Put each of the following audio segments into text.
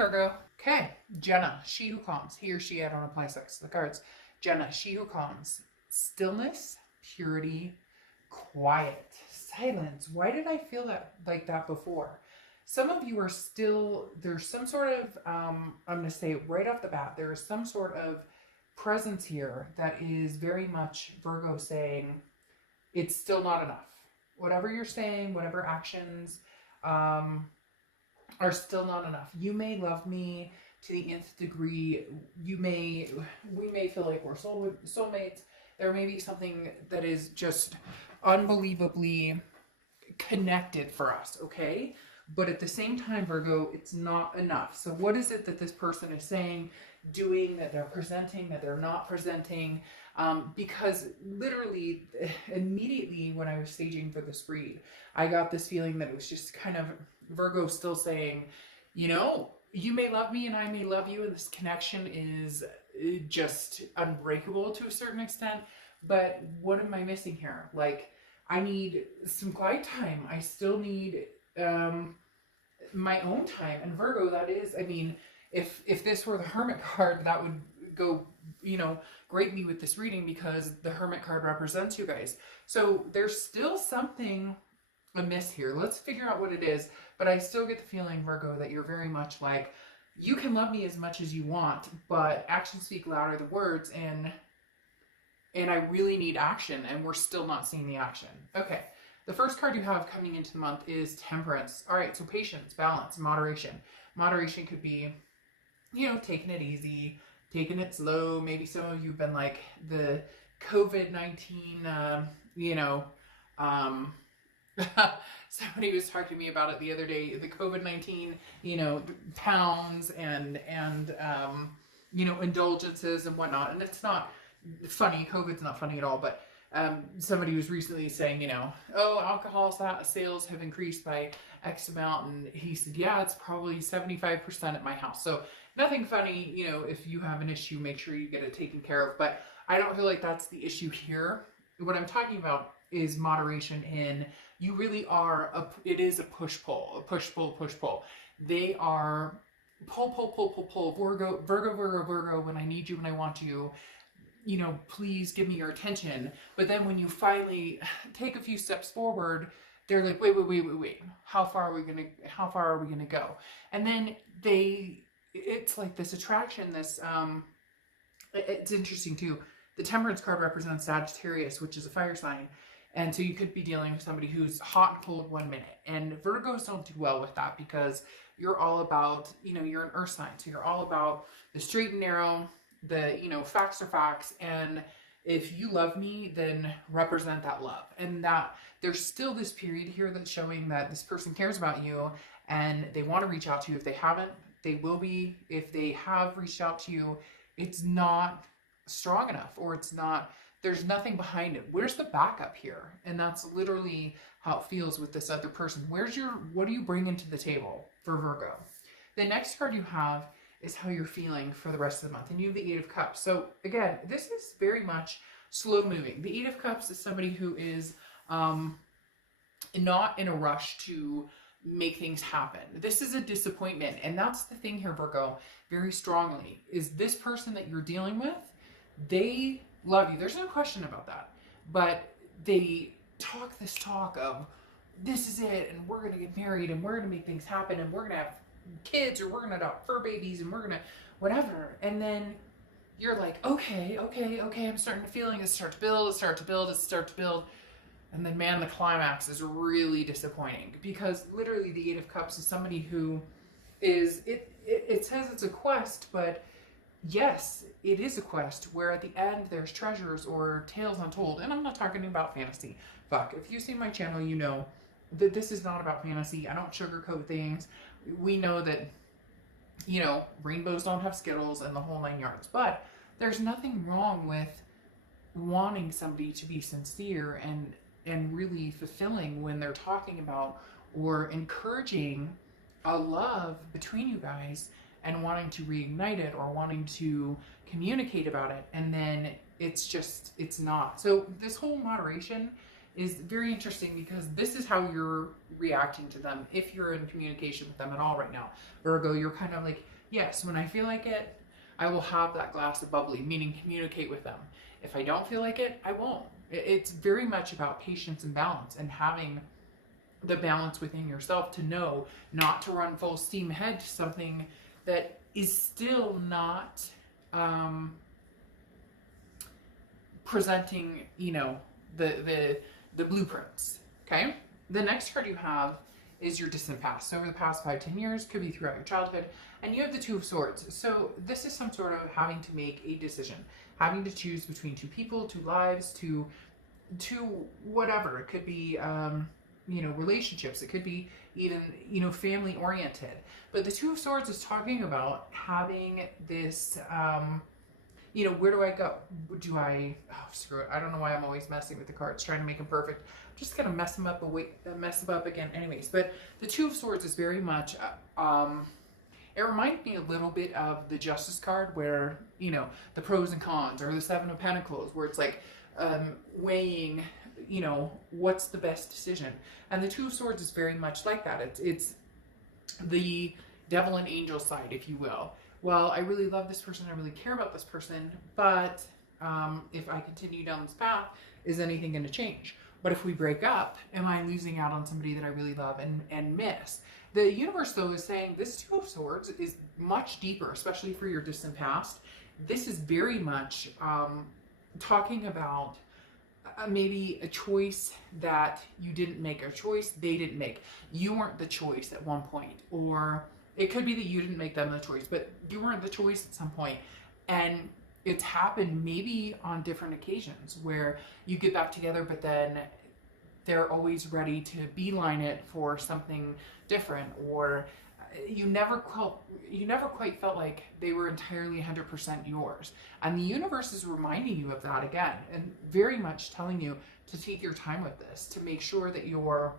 Virgo. Okay, Jenna, she who calms. He or she, I don't apply sex to the cards. Jenna, she who calms. Stillness, purity, quiet, silence. Why did I feel that like that before? Some of you are still, there's some sort of, I'm going to say right off the bat, there is some sort of presence here that is very much Virgo saying it's still not enough. Whatever you're saying, whatever actions are still not enough. You may love me to the nth degree. We may feel like we're soulmates. There may be something that is just unbelievably connected for us, okay? But at the same time, Virgo, it's not enough. So what is it that this person is saying, doing, that they're presenting, that they're not presenting? Because literally, immediately when I was staging for this read, I got this feeling that it was just kind of Virgo still saying, you know, you may love me and I may love you, and this connection is just unbreakable to a certain extent. But what am I missing here? Like, I need some quiet time. I still need my own time. And Virgo, that is, I mean, if this were the Hermit card, that would go, you know, greatly with this reading, because the Hermit card represents you guys. So there's still something amiss here. Let's figure out what it is. But I still get the feeling, Virgo, that you're very much like, you can love me as much as you want, but actions speak louder than words, and I really need action, and we're still not seeing the action. Okay. The first card you have coming into the month is Temperance. All right, so patience, balance, moderation. Moderation could be, you know, taking it easy, taking it slow. Maybe some of you have been like the COVID-19, you know, somebody was talking to me about it the other day, the COVID-19, you know, pounds and you know, indulgences and whatnot. And it's not funny. COVID's not funny at all, but somebody was recently saying, you know, oh, alcohol sales have increased by X amount. And he said, yeah, it's probably 75% at my house. So nothing funny, you know, if you have an issue, make sure you get it taken care of. But I don't feel like that's the issue here. What I'm talking about is moderation in, you really are, it is a push-pull, a push-pull. They are pull. Virgo, when I need you, when I want you, you know, please give me your attention. But then when you finally take a few steps forward, they're like, wait. How far are we gonna go? And then it's like this attraction, this, it's interesting too. The Temperance card represents Sagittarius, which is a fire sign. And so you could be dealing with somebody who's hot and cold 1 minute. And Virgos don't do well with that, because you're all about, you know, you're an earth sign. So you're all about the straight and narrow, the, you know, facts are facts. And if you love me, then represent that love. And that there's still this period here that's showing that this person cares about you and they want to reach out to you. If they haven't, they will be. If they have reached out to you, it's not strong enough, or it's not, there's nothing behind it. Where's the backup here? And that's literally how it feels with this other person. What do you bring into the table for Virgo? The next card you have is how you're feeling for the rest of the month. And you have the Eight of Cups. So again, this is very much slow moving. The Eight of Cups is somebody who is not in a rush to make things happen. This is a disappointment. And that's the thing here, Virgo, very strongly, is this person that you're dealing with, they love you. There's no question about that. But they talk this talk of, this is it, and we're going to get married, and we're going to make things happen, and we're going to have kids, or we're going to adopt fur babies, and we're going to whatever. And then you're like, okay, I'm starting to feeling it start to build. And then, man, the climax is really disappointing, because literally the Eight of Cups is somebody who is, it says it's a quest, but yes, it is a quest where at the end there's treasures or tales untold. And I'm not talking about fantasy. Fuck, if you've seen my channel, you know that this is not about fantasy. I don't sugarcoat things. We know that, you know, rainbows don't have Skittles and the whole 9 yards. But there's nothing wrong with wanting somebody to be sincere and really fulfilling when they're talking about or encouraging a love between you guys, and wanting to reignite it or wanting to communicate about it. And then it's not. So this whole moderation is very interesting because this is how you're reacting to them if you're in communication with them at all right now. Virgo, you're kind of like, yes, when I feel like it, I will have that glass of bubbly, meaning communicate with them. If I don't feel like it, I won't. It's very much about patience and balance, and having the balance within yourself to know not to run full steam ahead to something that is still not presenting, you know, the blueprints. Okay. The next card you have is your distant past. So over the past 5-10 years, could be throughout your childhood, and you have the Two of Swords. So this is some sort of having to make a decision, having to choose between two people, two lives, two whatever. It could be you know, relationships. It could be even, you know, family oriented. But the Two of Swords is talking about having this you know, where do I go? Do I, oh, screw it. I don't know why I'm always messing with the cards, trying to make them perfect. I'm just going to mess them up again anyways. But the Two of Swords is very much, it reminds me a little bit of the Justice card where, you know, the pros and cons, or the Seven of Pentacles, where it's like weighing, you know, what's the best decision. And the Two of Swords is very much like that. It's the devil and angel side, if you will. Well, I really love this person, I really care about this person, but if I continue down this path, is anything going to change? But if we break up, am I losing out on somebody that I really love and miss? The universe, though, is saying this Two of Swords is much deeper, especially for your distant past. This is very much talking about maybe a choice that you didn't make, a choice they didn't make. You weren't the choice at one point, or it could be that you didn't make them the choice, but you weren't the choice at some point. And it's happened maybe on different occasions where you get back together, but then they're always ready to beeline it for something different, or you never quite felt like they were entirely 100% yours. And the universe is reminding you of that again, and very much telling you to take your time with this, to make sure that you're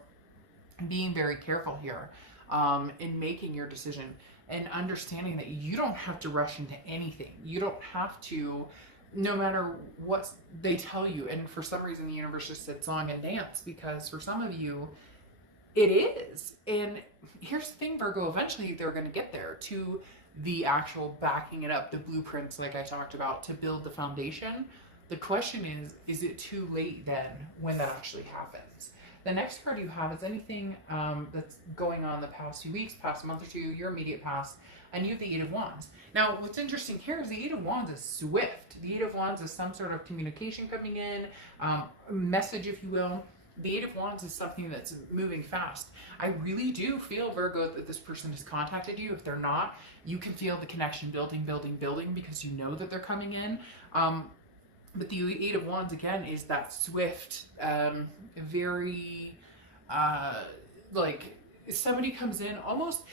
being very careful here in making your decision, and understanding that you don't have to rush into anything. You don't have to, no matter what they tell you. And for some reason, the universe just said song and dance, because for some of you, it is. And here's the thing, Virgo, eventually they're going to get there to the actual backing it up, the blueprints, like I talked about, to build the foundation. The question is it too late then when that actually happens? The next card you have is anything that's going on the past few weeks, past month or two, your immediate past, and you have the Eight of Wands. Now, what's interesting here is the Eight of Wands is swift. The Eight of Wands is some sort of communication coming in, message, if you will. The Eight of Wands is something that's moving fast. I really do feel, Virgo, that this person has contacted you. If they're not, you can feel the connection building, because you know that they're coming in. But the Eight of Wands, again, is that swift, very, like, somebody comes in almost,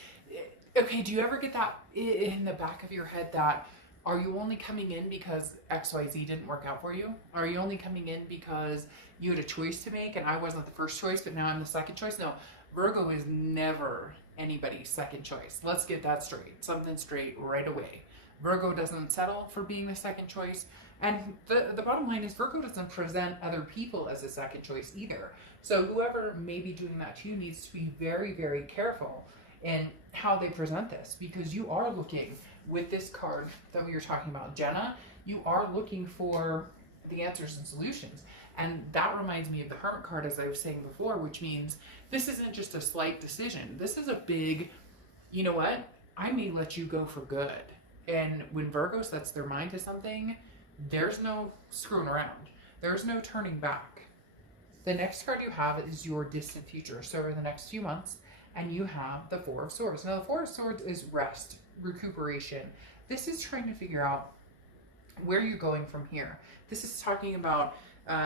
okay, do you ever get that in the back of your head that, are you only coming in because XYZ didn't work out for you? Are you only coming in because you had a choice to make and I wasn't the first choice, but now I'm the second choice? No, Virgo is never anybody's second choice. Let's get that straight. Something straight right away. Virgo doesn't settle for being the second choice. And the bottom line is Virgo doesn't present other people as a second choice either. So whoever may be doing that to you needs to be very, very careful in how they present this, because you are looking, with this card that we were talking about, Jenna, you are looking for the answers and solutions. And that reminds me of the Hermit card, as I was saying before, which means this isn't just a slight decision. This is a big, you know what, I may let you go for good. And when Virgo sets their mind to something, there's no screwing around. There's no turning back. The next card you have is your distant future. So over the next few months, and you have the Four of Swords. Now the Four of Swords is rest, recuperation. This is trying to figure out where you're going from here. This is talking about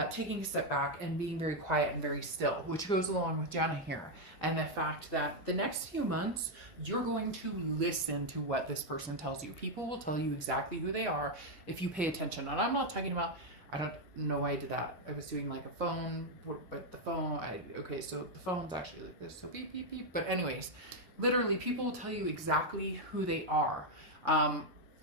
taking a step back and being very quiet and very still, which goes along with Jenna here. And the fact that the next few months, you're going to listen to what this person tells you. People will tell you exactly who they are if you pay attention. And I'm not talking about, I don't know why I did that. I was doing like a phone, but the phone, okay, so the phone's actually like this, so beep, beep, beep. But anyways, literally people will tell you exactly who they are.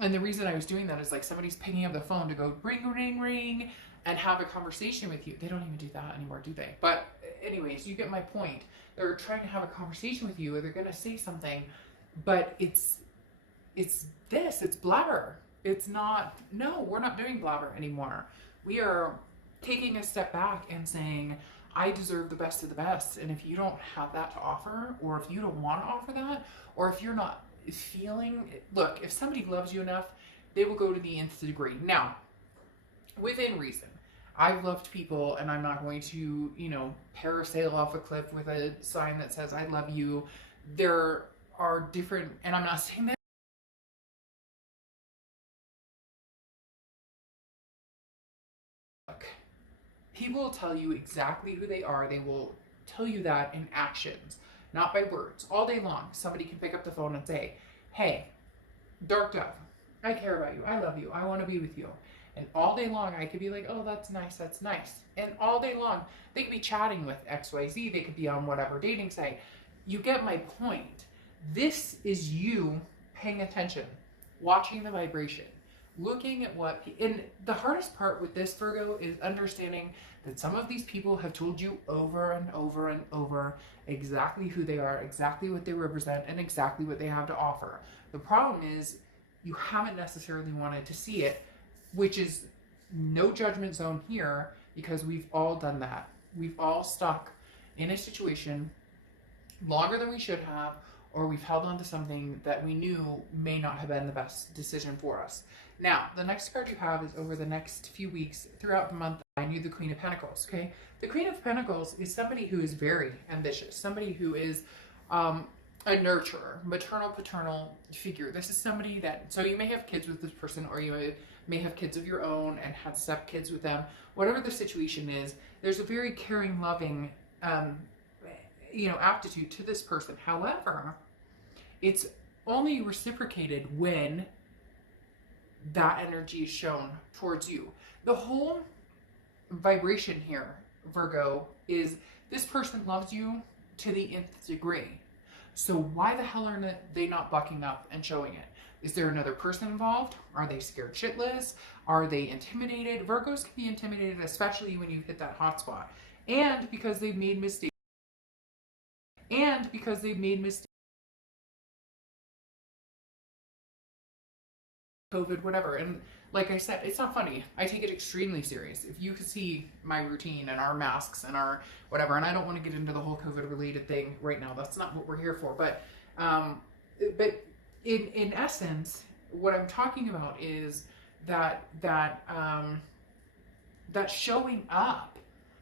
And the reason I was doing that is like somebody's picking up the phone to go ring, ring, ring and have a conversation with you. They don't even do that anymore, do they? But anyways, you get my point. They're trying to have a conversation with you, or they're going to say something, but it's blabber. It's not, no, we're not doing blabber anymore. We are taking a step back and saying, I deserve the best of the best. And if you don't have that to offer, or if you don't want to offer that, or if you're not feeling, look, if somebody loves you enough, they will go to the nth degree. Now, within reason. I've loved people, and I'm not going to, parasail off a cliff with a sign that says, I love you. There are different, and I'm not saying that. Look, people will tell you exactly who they are. They will tell you that in actions, not by words. All day long, somebody can pick up the phone and say, hey, Dark Dove, I care about you. I love you. I want to be with you. And all day long, I could be like, oh, that's nice, that's nice. And all day long, they could be chatting with XYZ. They could be on whatever dating site. You get my point. This is you paying attention, watching the vibration, looking at what... And the hardest part with this, Virgo, is understanding that some of these people have told you over and over and over exactly who they are, exactly what they represent, and exactly what they have to offer. The problem is you haven't necessarily wanted to see it, which is no judgment zone here, because we've all done that. We've all stuck in a situation longer than we should have, or we've held on to something that we knew may not have been the best decision for us. Now, the next card you have is over the next few weeks, throughout the month, I knew the Queen of Pentacles, okay? The Queen of Pentacles is somebody who is very ambitious, somebody who is a nurturer, maternal, paternal figure. This is somebody that, so you may have kids with this person, or you may have kids of your own and had step-kids with them. Whatever the situation is, there's a very caring, loving, aptitude to this person. However, it's only reciprocated when that energy is shown towards you. The whole vibration here, Virgo, is this person loves you to the nth degree. So why the hell are they not bucking up and showing it? Is there another person involved? Are they scared shitless? Are they intimidated? Virgos can be intimidated, especially when you hit that hot spot. And because they've made mistakes. COVID, whatever. And like I said, it's not funny. I take it extremely serious. If you could see my routine and our masks and our whatever, and I don't want to get into the whole COVID related thing right now. That's not what we're here for. But in essence, what I'm talking about is that showing up.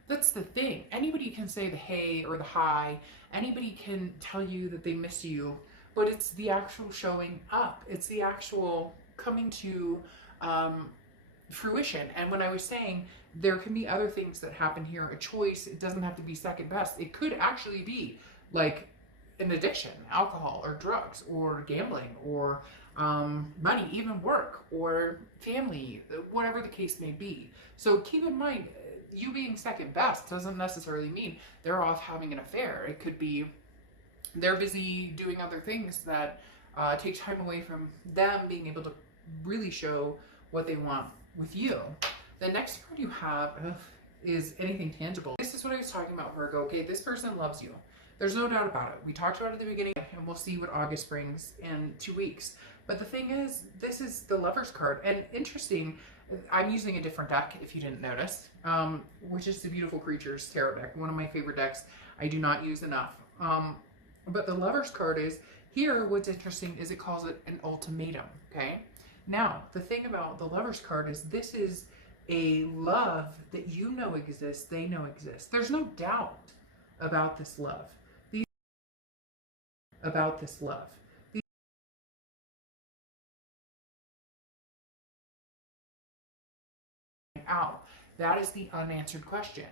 That's the thing. Anybody can say the hey or the hi. Anybody can tell you that they miss you, but it's the actual showing up. It's the actual coming to fruition. And when I was saying there can be other things that happen here, a choice, it doesn't have to be second best. It could actually be like an addiction, alcohol or drugs or gambling or money, even work or family, whatever the case may be. So keep in mind, you being second best doesn't necessarily mean they're off having an affair. It could be they're busy doing other things that take time away from them being able to really show what they want with you. The next card you have is anything tangible. This is what I was talking about, Virgo. Okay, this person loves you. There's no doubt about it. We talked about it at the beginning, and we'll see what August brings in 2 weeks. But the thing is, this is the Lover's card. And interesting, I'm using a different deck, if you didn't notice, which is the Beautiful Creatures Tarot deck. One of my favorite decks. I do not use enough. But the Lover's card is, here what's interesting is it calls it an ultimatum, okay? Now, the thing about the Lover's card is this is a love that you know exists, they know exists. There's no doubt about this love. Out. That is the unanswered question.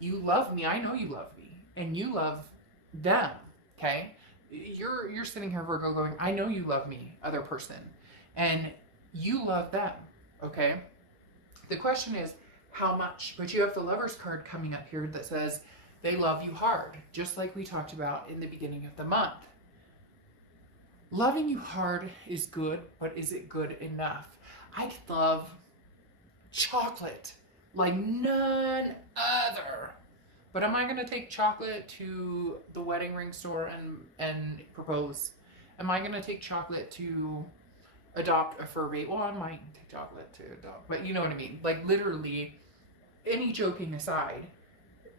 You love me, I know you love me, and you love them, okay? You're sitting here, Virgo, going, I know you love me, other person, and you love them, okay? The question is, how much? But you have the Lover's card coming up here that says they love you hard, just like we talked about in the beginning of the month. Loving you hard is good, but is it good enough? I love chocolate like none other. But am I going to take chocolate to the wedding ring store and propose? Am I going to take chocolate to adopt a fur baby? Well, I might take chocolate to adopt, but you know what I mean. Like literally, any joking aside,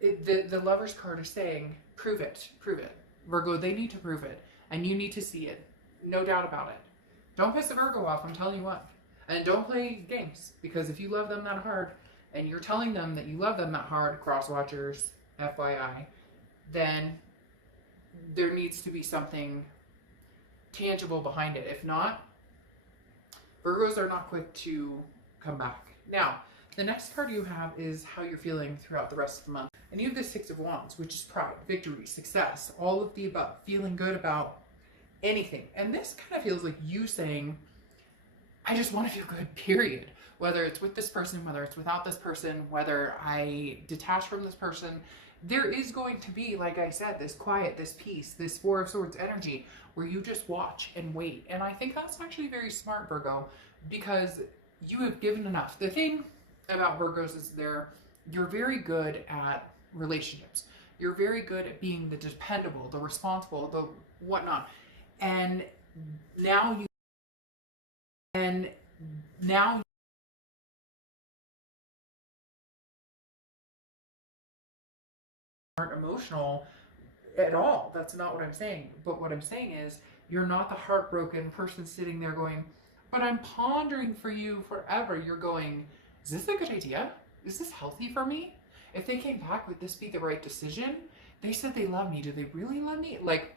the lover's card is saying, prove it, prove it. Virgo, they need to prove it, and you need to see it. No doubt about it. Don't piss the Virgo off, I'm telling you what. And don't play games, because if you love them that hard, and you're telling them that you love them that hard, cross watchers, FYI, then there needs to be something tangible behind it. If not, Virgos are not quick to come back. Now, the next card you have is how you're feeling throughout the rest of the month. And you have the Six of Wands, which is pride, victory, success, all of the above, feeling good about anything. And this kind of feels like you saying, I just want to feel good, period. Whether it's with this person, whether it's without this person, whether I detach from this person, there is going to be, like I said, this quiet, this peace, this Four of Swords energy where you just watch and wait. And I think that's actually very smart, Virgo, because you have given enough. The thing about Virgos is you're very good at relationships. You're very good at being the dependable, the responsible, the whatnot. And now you aren't emotional at all. That's not what I'm saying. But what I'm saying is you're not the heartbroken person sitting there going, but I'm pondering for you forever. You're going, is this a good idea? Is this healthy for me? If they came back, would this be the right decision? They said they love me. Do they really love me? Like,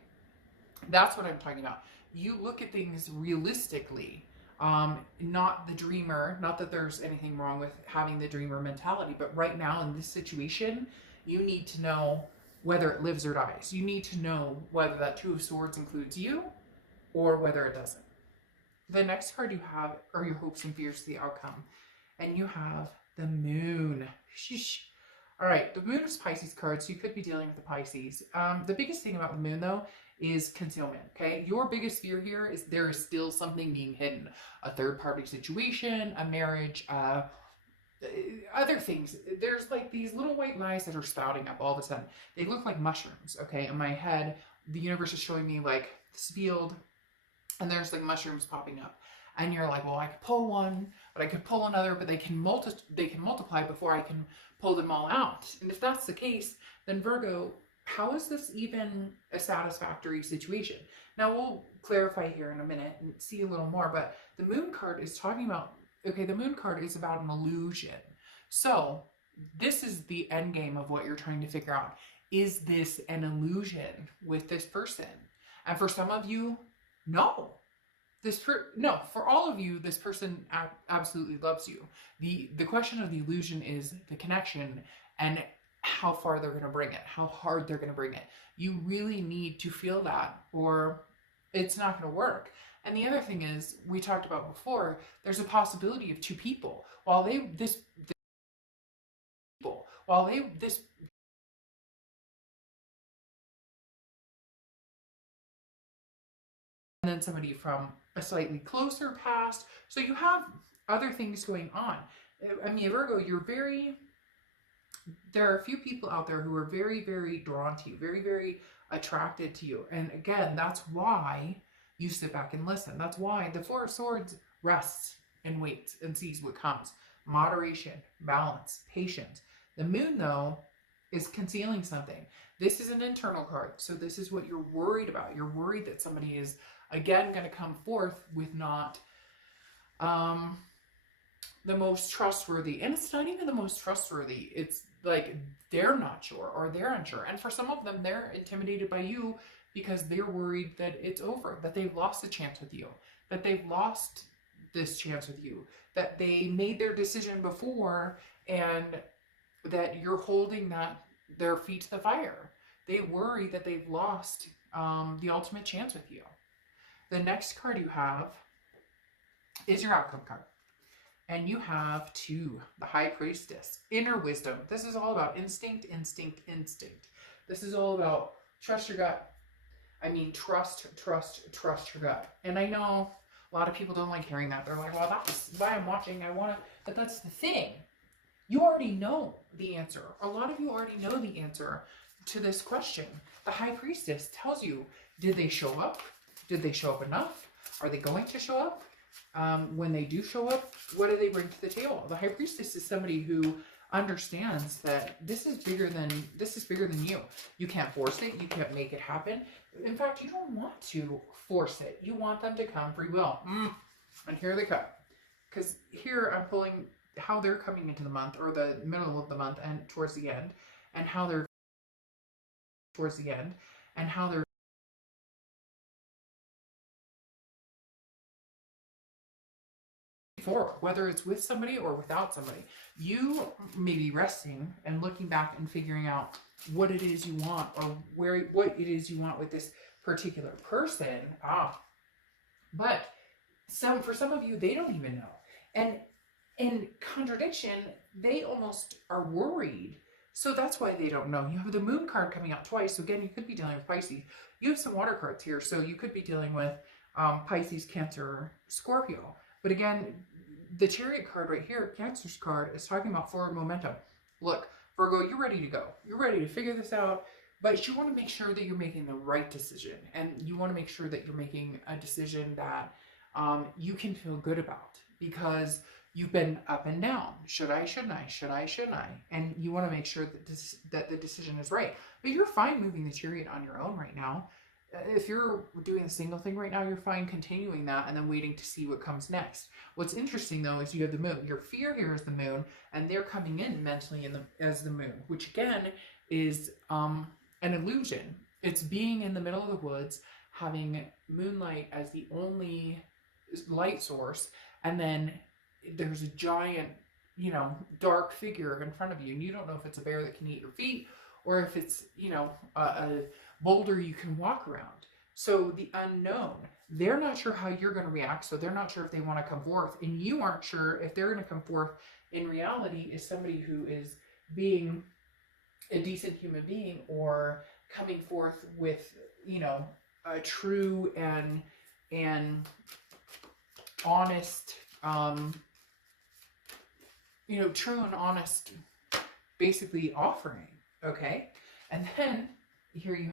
that's what I'm talking about. You look at things realistically, not the dreamer. Not that there's anything wrong with having the dreamer mentality, but right now in this situation, you need to know whether it lives or dies. You need to know whether that Two of Swords includes you or whether it doesn't. The next card you have are your hopes and fears to the outcome. And you have the Moon. Sheesh. All right, the Moon is Pisces card, so you could be dealing with the Pisces. The biggest thing about the Moon, though, is concealment, okay? Your biggest fear here is there is still something being hidden. A third-party situation, a marriage, other things. There's like these little white lies that are spouting up all of a sudden. They look like mushrooms, okay? In my head, the universe is showing me like this field, and there's like mushrooms popping up. And you're like, well, I could pull one, but I could pull another, but they can multiply before I can pull them all out. And if that's the case, then Virgo, how is this even a satisfactory situation? Now, we'll clarify here in a minute and see a little more, but the Moon card is talking about, okay, the Moon card is about an illusion. So this is the end game of what you're trying to figure out. Is this an illusion with this person? And for some of you, no. No, for all of you, this person absolutely loves you. The question of the illusion is the connection and how far they're going to bring it, how hard they're going to bring it. You really need to feel that or it's not going to work. And the other thing is, we talked about before, there's a possibility of two people. And then somebody from a slightly closer past. So you have other things going on. I mean, Virgo, there are a few people out there who are very, very drawn to you, very, very attracted to you. And again, that's why you sit back and listen. That's why the Four of Swords rests and waits and sees what comes. Moderation, balance, patience. The Moon, though, is concealing something. This is an internal card. So this is what you're worried about. You're worried that somebody is, again, going to come forth with not the most trustworthy. And it's not even the most trustworthy. It's like they're not sure or they're unsure. And for some of them, they're intimidated by you because they're worried that it's over, that they've lost a chance with you, that they've lost this chance with you, that they made their decision before and that you're holding their feet to the fire. They worry that they've lost the ultimate chance with you. The next card you have is your outcome card. And you have two, the High Priestess, inner wisdom. This is all about instinct, instinct, instinct. This is all about trust your gut. I mean, trust your gut. And I know a lot of people don't like hearing that. They're like, well, that's why I'm watching. I want to, but that's the thing. You already know the answer. A lot of you already know the answer to this question. The High Priestess tells you, did they show up? Did they show up enough? Are they going to show up? When they do show up, what do they bring to the table? The High Priestess is somebody who understands that this is bigger than you. You can't force it. You can't make it happen. In fact, you don't want to force it. You want them to come free will. And here they come. Because here I'm pulling how they're coming into the month, or the middle of the month and towards the end, and how they're forward, whether it's with somebody or without somebody. You may be resting and looking back and figuring out what it is you want, or what it is you want with this particular person. But for some of you, they don't even know. And in contradiction, they almost are worried. So that's why they don't know. You have the Moon card coming out twice. So again, you could be dealing with Pisces. You have some water cards here. So you could be dealing with Pisces, Cancer, Scorpio. But again, the Chariot card right here, Cancer's card, is talking about forward momentum. Look, Virgo, you're ready to go. You're ready to figure this out. But you want to make sure that you're making the right decision. And you want to make sure that you're making a decision that you can feel good about. Because you've been up and down. Should I, shouldn't I? Should I, shouldn't I? And you want to make sure that the decision is right. But you're fine moving the Chariot on your own right now. If you're doing a single thing right now, you're fine continuing that and then waiting to see what comes next. What's interesting, though, is you have the Moon. Your fear here is the Moon, and they're coming in mentally as the Moon, which, again, is an illusion. It's being in the middle of the woods, having moonlight as the only light source, and then there's a giant, dark figure in front of you, and you don't know if it's a bear that can eat your feet or if it's, a boulder you can walk around. So the unknown, they're not sure how you're going to react, so they're not sure if they want to come forth, and you aren't sure if they're going to come forth in reality as somebody who is being a decent human being, or coming forth with, a true and honest, true and honest, basically offering. Okay. And then here you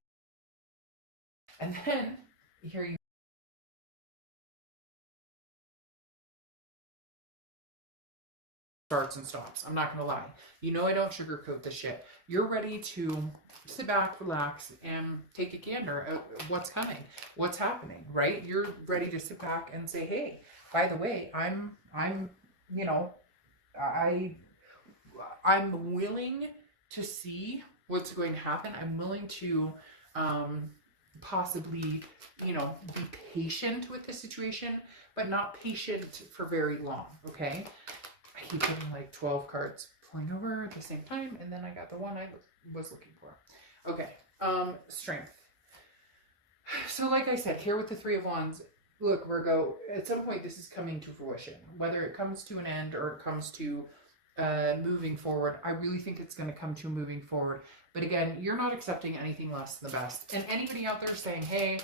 starts and stops. I'm not going to lie. I don't sugarcoat this shit. You're ready to sit back, relax, and take a gander at what's coming, what's happening, right? You're ready to sit back and say, hey, by the way, I'm willing to see what's going to happen. I'm willing to possibly, be patient with the situation, but not patient for very long, okay? I keep getting like 12 cards pulling over at the same time, and then I got the one I was looking for. Okay, strength. So like I said, here with the Three of Wands, look, Virgo, at some point this is coming to fruition. Whether it comes to an end or it comes to moving forward, I really think it's going to come to moving forward. But again, you're not accepting anything less than the best. And anybody out there saying, hey,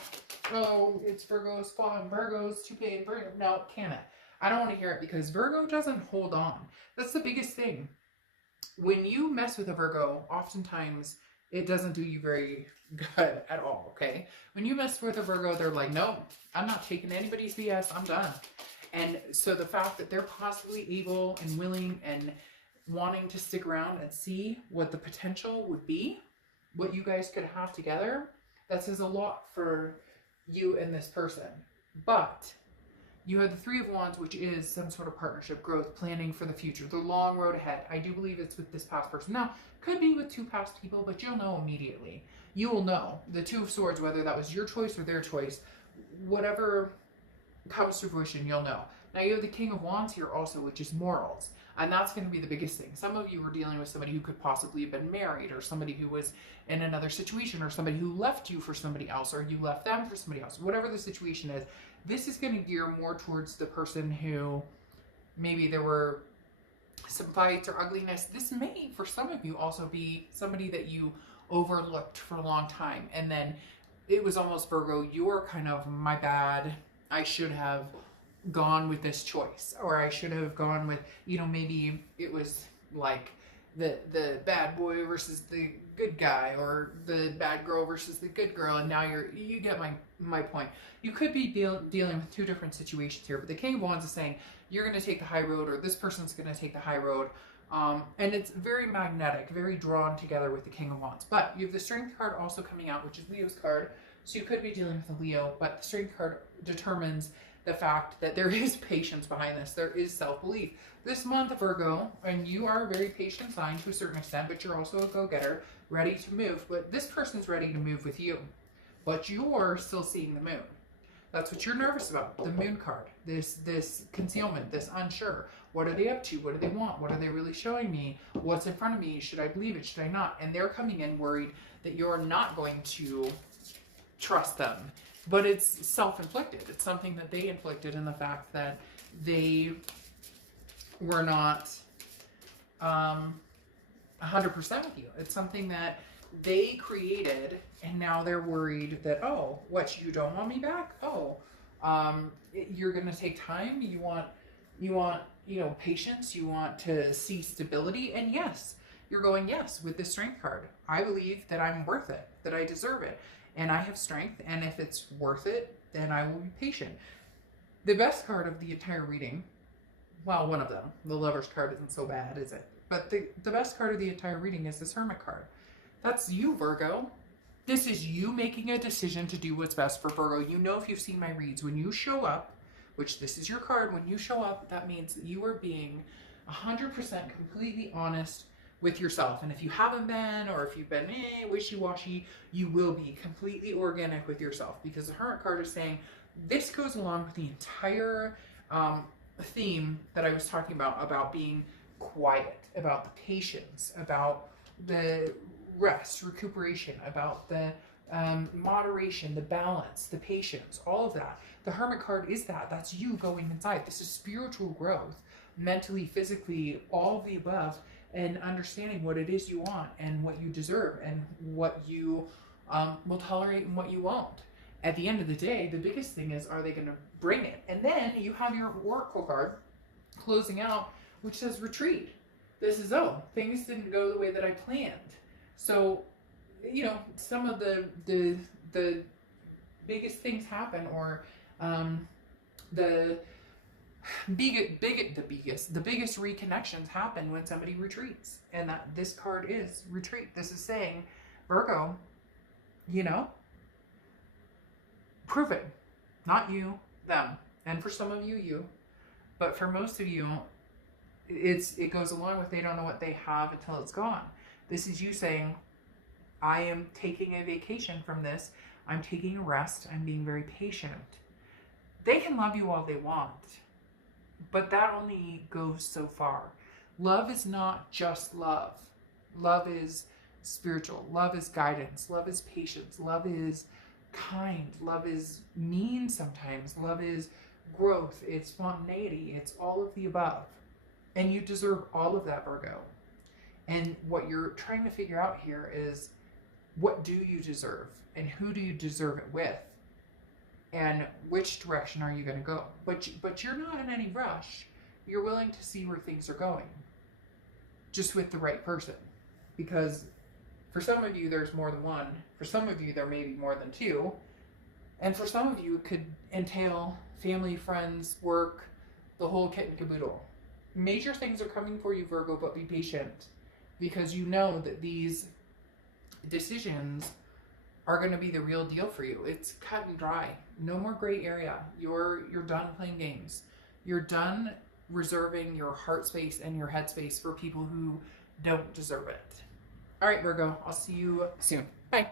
oh, it's Virgo's fault and Virgo's too big, no, can it? I don't want to hear it, because Virgo doesn't hold on. That's the biggest thing. When you mess with a Virgo, oftentimes it doesn't do you very good at all, okay? When you mess with a Virgo, they're like, no, I'm not taking anybody's BS, I'm done. And so the fact that they're possibly able and willing and wanting to stick around and see what the potential would be, what you guys could have together, that says a lot for you and this person. But you have the Three of Wands, which is some sort of partnership, growth, planning for the future, the long road ahead. I do believe it's with this past person. Now, could be with two past people, but you'll know immediately. You will know. The Two of Swords, whether that was your choice or their choice, whatever comes to fruition, you'll know. Now, you have the King of Wands here also, which is morals. And that's going to be the biggest thing. Some of you were dealing with somebody who could possibly have been married, or somebody who was in another situation, or somebody who left you for somebody else, or you left them for somebody else. Whatever the situation is, this is going to gear more towards the person who maybe there were some fights or ugliness. This may, for some of you, also be somebody that you overlooked for a long time, and then it was almost, Virgo, you're kind of, my bad, I should have gone with this choice, or I should have gone with, you know, maybe it was like the bad boy versus the good guy, or the bad girl versus the good girl, and now you get my point. You could be dealing with two different situations here, but the King of Wands is saying you're going to take the high road, or this person's going to take the high road. And it's very magnetic, very drawn together with the King of Wands. But you have the Strength card also coming out, which is Leo's card. So you could be dealing with a Leo, but the Strength card determines the fact that there is patience behind this. There is self-belief. This month, Virgo, and you are a very patient sign to a certain extent, but you're also a go-getter, ready to move. But this person's ready to move with you, but you're still seeing the moon. That's what you're nervous about. The moon card, this concealment, this unsure. What are they up to? What do they want? What are they really showing me? What's in front of me? Should I believe it? Should I not? And they're coming in worried that you're not going to trust them. But it's self-inflicted. It's something that they inflicted in the fact that they were not 100% with you. It's something that they created, and now they're worried that, oh, what, you don't want me back? Oh, you're going to take time. You want, you know, patience. You want to see stability. And yes, you're going, yes, with the Strength card. I believe that I'm worth it, that I deserve it. And I have strength, and if it's worth it, then I will be patient. The best card of the entire reading, well, one of them, the Lover's card isn't so bad, is it? But the best card of the entire reading is this Hermit card. That's you, Virgo. This is you making a decision to do what's best for Virgo. You know, if you've seen my reads, when you show up, which this is your card, when you show up, that means that you are being 100% completely honest with yourself. And if you haven't been, or if you've been wishy-washy, you will be completely organic with yourself, because the Hermit card is saying this goes along with the entire theme that I was talking about being quiet, about the patience, about the rest, recuperation, about the moderation, the balance, the patience, all of that. The Hermit card is that. That's you going inside. This is spiritual growth, mentally, physically, all of the above, and understanding what it is you want and what you deserve and what you will tolerate and what you won't. At the end of the day, the biggest thing is, are they going to bring it? And then you have your Oracle card closing out, which says retreat. This is, oh, things didn't go the way that I planned. So, you know, some of the biggest things happen, or the biggest reconnections happen when somebody retreats, and that this card is retreat. This is saying, Virgo, you know, prove it. Not you, them. And for some of you, you. But for most of you, it goes along with they don't know what they have until it's gone. This is you saying, I am taking a vacation from this. I'm taking a rest. I'm being very patient. They can love you all they want, but that only goes so far. Love is not just love. Love is spiritual. Love is guidance. Love is patience. Love is kind. Love is mean sometimes. Love is growth. It's spontaneity. It's all of the above. And you deserve all of that, Virgo. And what you're trying to figure out here is, what do you deserve? And who do you deserve it with? And which direction are you going to go? But you're not in any rush. You're willing to see where things are going, just with the right person. Because for some of you, there's more than one. For some of you, there may be more than two. And for some of you, it could entail family, friends, work, the whole kit and caboodle. Major things are coming for you, Virgo, but be patient. Because you know that these decisions are going to be the real deal for you. It's cut and dry. No more gray area. You're done playing games. You're done reserving your heart space and your head space for people who don't deserve it. All right, Virgo, I'll see you soon. Bye.